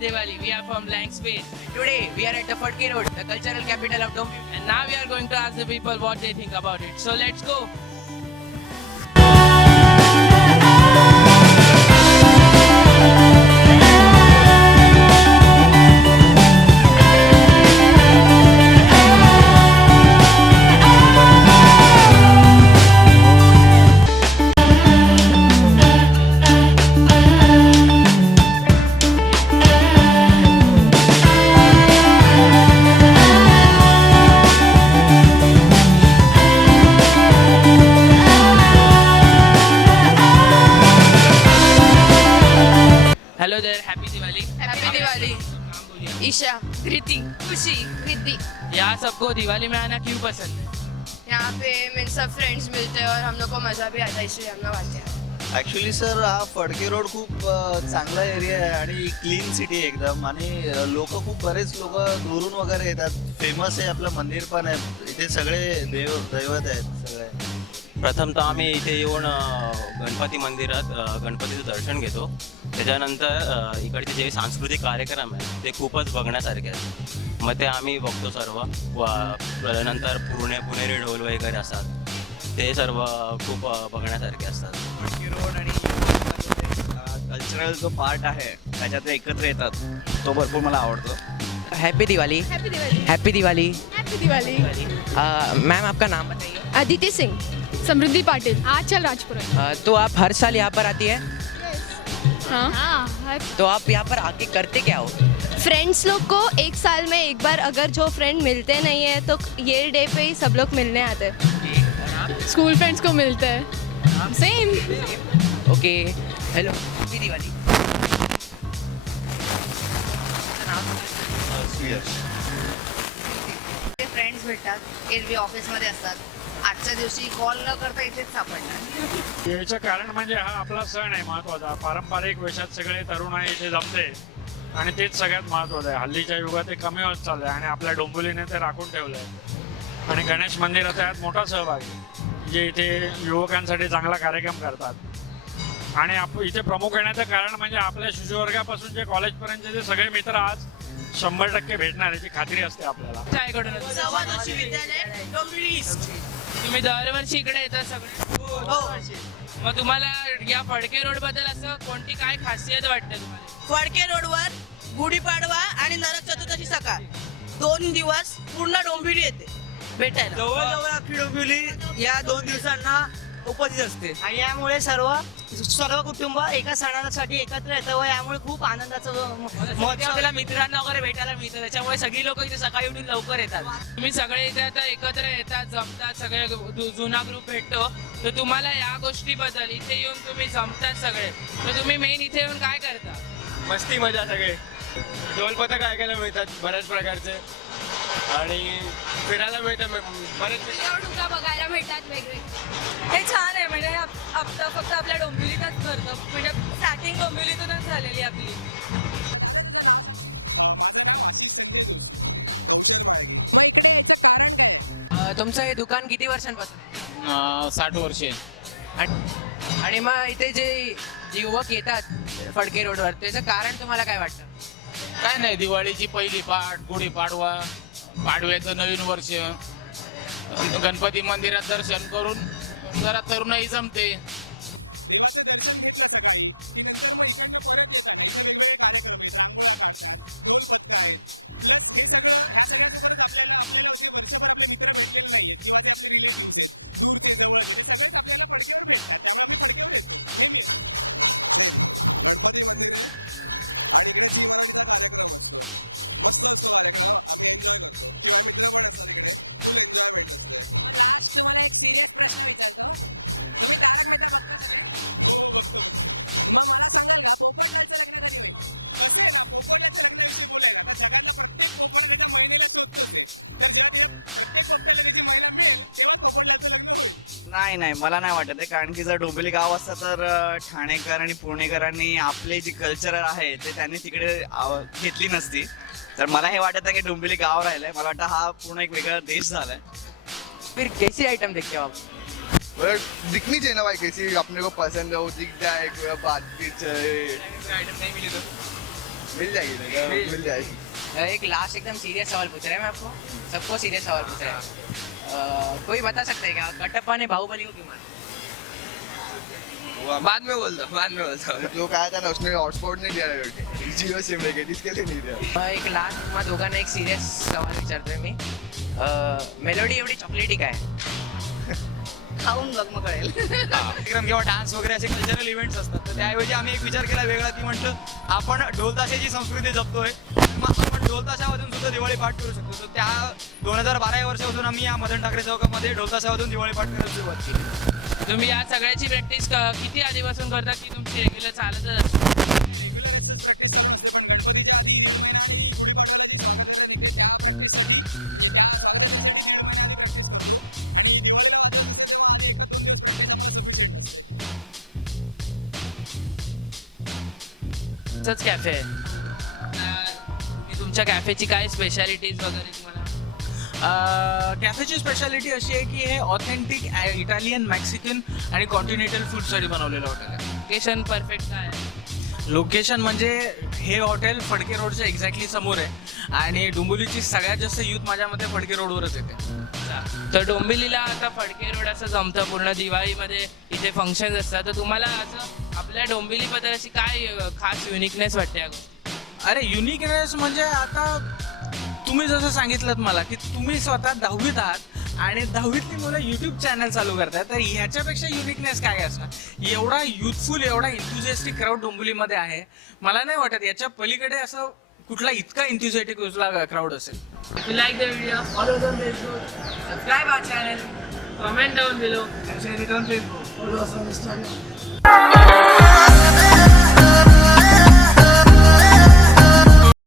Diwali. We are from Blank Space. Today we are at the Phadke Road, the cultural capital of Dombivli. And now we are going to ask the people what they think about it. So let's go. Hello there, happy Diwali. Happy Diwali. Isha, Kriti, Khushi, Kriti. यहाँ सबको दिवाली में आना क्यों पसंद है? यहाँ पे मेरे सब friends मिलते हैं और हम लोग को मजा भी आता है, इसलिए हम लोग आते हैं। ॲक्च्युली सर हा फडके रोड खूप चांगला एरिया आहे आणि क्लीन सिटी आहे एकदम आणि लोक खूप बरेच लोक दुरून वगैरे येतात. फेमस आहे आपलं मंदिर पण आहे इथे, सगळे दैवत आहेत सगळे. प्रथमतः आम्ही इथे येऊन गणपती मंदिरात गणपतीचं दर्शन घेतो. त्याच्यानंतर इकडचे जे सांस्कृतिक कार्यक्रम आहेत ते खूपच बघण्यासारखे आहेत. मग ते आम्ही बघतो सर्व. नंतर पुणेरी ढोल वगैरे असतात, ते सर्व खूप बघण्यासारखे असतात. रोड आणि कल्चरल जो पार्ट आहे त्याच्यात ते एकत्र येतात, तो भरपूर मला आवडतो. Happy Diwali. Happy Diwali. Happy Diwali. Happy Diwali. Ma'am आपका नाम बताइए. अदिति सिंह, समृद्धि पाटिल, आंचल राजपुरा। तो आप हर साल यहाँ पर आती है, हाँ। तो आप यहाँ पर आके करते क्या हो? फ्रेंड्स लोग को एक साल में एक बार, अगर जो फ्रेंड मिलते नहीं है तो ये डे पे ही सब लोग मिलने आते हैं। स्कूल फ्रेंड्स को मिलते हैं। Same. Okay, hello, happy Diwali. Friends भेटतात, एरवी ऑफिसमध्ये असतात. आजच्या दिवशी कॉल न करता इथेच सापडणार. याचं कारण म्हणजे हा आपला सण आहे महत्त्वाचा. पारंपरिक वेशात सगळे तरुण इथे जमते आणि तेच सगळ्यात महत्त्वाचं आहे. हल्लीच्या युगात ते कमी होत चाललं आहे आणि आपल्या डोंबिवलीने ते राखून ठेवलं आहे. आणि गणेश मंदिराचा यात मोठा सहभाग आहे, जे इथे युवकांसाठी चांगला कार्यक्रम करतात. आणि इथे प्रमुख येण्याचं कारण म्हणजे आपल्या शिशुवर्गापासून जे कॉलेजपर्यंतचे जे सगळे मित्र आज 100% भेटणार याची खात्री असते आपल्याला. शाळेकडूनच. तुम्ही दरवर्षी इकडे येतात सगळे? मग तुम्हाला या फडके रोड बद्दल असं कोणती काय खासियत वाटते तुम्हाला? फडके रोडवर गुढीपाडवा आणि नरक चतुर्दशी सकाळ 2 दिवस पूर्ण डोंबिवली येते भेटायला. जवळजवळ अख्खी डोंबिवली या 2 दिवसांना उपस्थित असते आणि यामुळे सर्व कुटुंब एका सणासाठी एकत्र येतं व यामुळे खूप आनंदाचं आपल्याला मित्रांना वगैरे भेटायला मिळतं, त्याच्यामुळे सगळी लोक इथे सकाळी उठून लवकर येतात. तुम्ही सगळे इथे आता एकत्र येतात, जमतात, सगळे जुना ग्रुप भेटतो. तर तुम्हाला या गोष्टीबद्दल इथे येऊन तुम्ही जमतात सगळे, तर तुम्ही मेन इथे येऊन काय करता? मस्ती मजा सगळे. ढोलपथक ऐकायला मिळतात बऱ्याच प्रकारचे आणि फिरायला मिळतं बरेच. मिरवणुका बघायला मिळतात वेगवेगळे. हे छान आहे, म्हणजे फक्त आपल्या डोंबिवलीतच करतो, म्हणजे स्टार्टिंग डोंबिवलीतूनच झालेली आपली. तुमचं हे दुकान किती वर्षांपासून? 60 वर्षे. आणि मग इथे जे युवक येतात फडके रोडवर, त्याचं कारण तुम्हाला काय वाटतं? काय नाही, दिवाळीची पहिली पाठ, गुढीपाडवा, पाडव्याचं नवीन वर्ष, गणपती मंदिरात दर्शन करून जरा तरुणाई जमते. नाही, मला नाही वाटत आहे. कारण की जर डोंबिवली गाव असतं तर ठाणेकर आणि पुणेकरांनी आपले जी कल्चर आहे ते त्यांनी तिकडे घेतली नसती. तर मला हे वाटत आहे की डोंबिवली गाव राहिलंय. मला वाटतं हा पूर्ण एक वेगळा देश झालाय. फिर कैसी आइटम देखते हो आप? दिखनी चाहिए ना भाई, कैसी अपने को पसंद हो, दिख जाए, बातचीत मिल जाएगी मिल जाएगी. एक लास्ट एकदम सीरियस सवाल पूछ रहे हैं मैं आपको, सबको सीरियस सवाल पूछ रहे हैं. कोई बता सकता है क्या कटप्पा ने बाहुबली को क्यों मारा? बाद में बोलता जो कहा था ना उसने हॉटस्पॉट नहीं दिया लड़के जिओ सिम लेके इसके लिए नहीं दिया. एक लास्ट तुम्हा दोघांना एक सिरियस सवाल विचारतोय मी. मेलोडी एवढी चॉकलेटी काय? खाऊन बघ मग कळेल. कार्यक्रम किंवा डान्स वगैरे असे कल्चरल इव्हेंट्स असतात तर त्याऐवजी आम्ही एक विचार केला वेगळा की म्हटलं आपण ढोलताशाची संस्कृती जपतोय मग आपण ढोलताशामधून सुद्धा दिवाळी पाठ करू शकतो. तर त्या 2012 या वर्षापासून आम्ही या मदन ठाकरे चौकामध्ये ढोलताशामधून दिवाळी पाठ करायला सुरुवात केली. तुम्ही या सगळ्याची प्रॅक्टिस किती आधीपासून करता की तुमची रेग्युलर चालतच असते? असंच कॅफे आहे. तुम्ही तुमच्या कॅफेची काय स्पेशालिटीज वगैरे तुम्हाला? कॅफेची स्पेशालिटी अशी आहे की हे ऑथेंटिक इटालियन मॅक्सिकन आणि कॉन्टिनेंटल फूडसाठी बनवलेलं हॉटेल आहे. लोकेशन परफेक्ट काय आहे? लोकेशन म्हणजे हे हॉटेल फडके रोडच्या एक्झॅक्टली समोर आहे आणि डोंबिवलीची सगळ्यात जास्त यूथ माझ्या मते फडके रोडवरच येते. तर डोंबिवलीला आता फडके रोड असं जमतं पूर्ण दिवाळीमध्ये इथे फंक्शन असतात तर तुम्हाला असं आपल्या डोंबिवलीबद्दल अशी काय खास युनिकनेस वाटते या गोष्टी? अरे युनिकनेस म्हणजे आता तुम्ही जसं सांगितलं मला की तुम्ही स्वतः 10वीत आहात आणि 10वीतली मुलं यूट्यूब चॅनल चालू करतात तर ह्याच्यापेक्षा युनिकनेस काय असणार. एवढा युथफुल एवढा इंथुझियास्टिक क्राऊड डोंबिवलीमध्ये आहे. मला नाही वाटत याच्या पलीकडे असं कुठला इतका इंथुझियास्टिक क्राऊड असेल. If you like the video, follow us on Facebook, subscribe our channel, comment down below, and share it on Facebook. Follow us on Instagram.